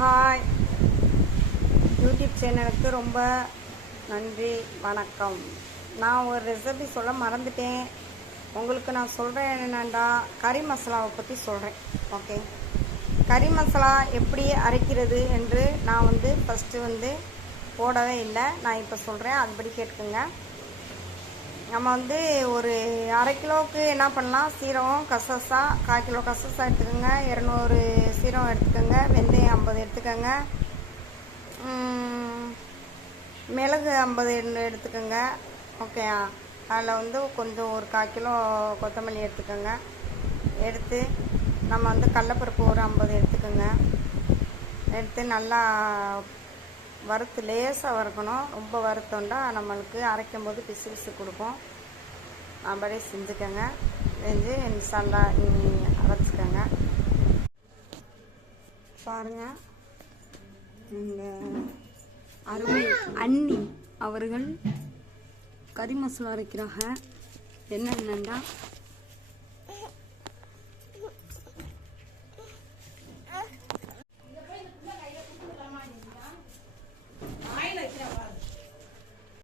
Hi. YouTube சேனலுக்கு ரொம்ப நன்றி வணக்கம். நான் ஒரு ரெசிபி சொல்ல மறந்துட்டேன். உங்களுக்கு நான் சொல்கிறேன் என்னென்னா கறி மசாலாவை பற்றி சொல்கிறேன் ஓகே கறி மசாலா எப்படி அரைக்கிறது என்று நான் வந்து ஃபஸ்ட்டு வந்து போடவே இல்லை. நான் இப்போ சொல்கிறேன் அதுபடி கேட்டுக்கோங்க. நம்ம வந்து ஒரு அரை கிலோவுக்கு என்ன பண்ணலாம்? சீரகம் கசசா கால் கிலோ கசசா எடுத்துக்கோங்க. இரநூறு சீரகம் எடுத்துக்கோங்க. வெந்தயம் ஐம்பது எடுத்துக்கோங்க. மிளகு ஐம்பது எடுத்துக்கோங்க. ஓகே அதில் வந்து கொஞ்சம் ஒரு கால் கிலோ கொத்தமல்லி எடுத்துக்கோங்க. எடுத்து நம்ம வந்து கடலப்பருப்பு ஒரு ஐம்பது எடுத்துக்கோங்க. எடுத்து நல்லா வறுத்து லேசாக வறுக்கணும். ரொம்ப வறுத்தோண்டா நம்மளுக்கு அரைக்கும் போது பிசு பிசு கொடுக்கும் அப்படியே செஞ்சுக்கோங்க. செஞ்சு மசாலா அரைச்சிக்கோங்க. பாருங்கள் இந்த அருமை அண்ணி அவர்கள் கறி மசாலா அரைக்கிறாங்க. என்னென்னா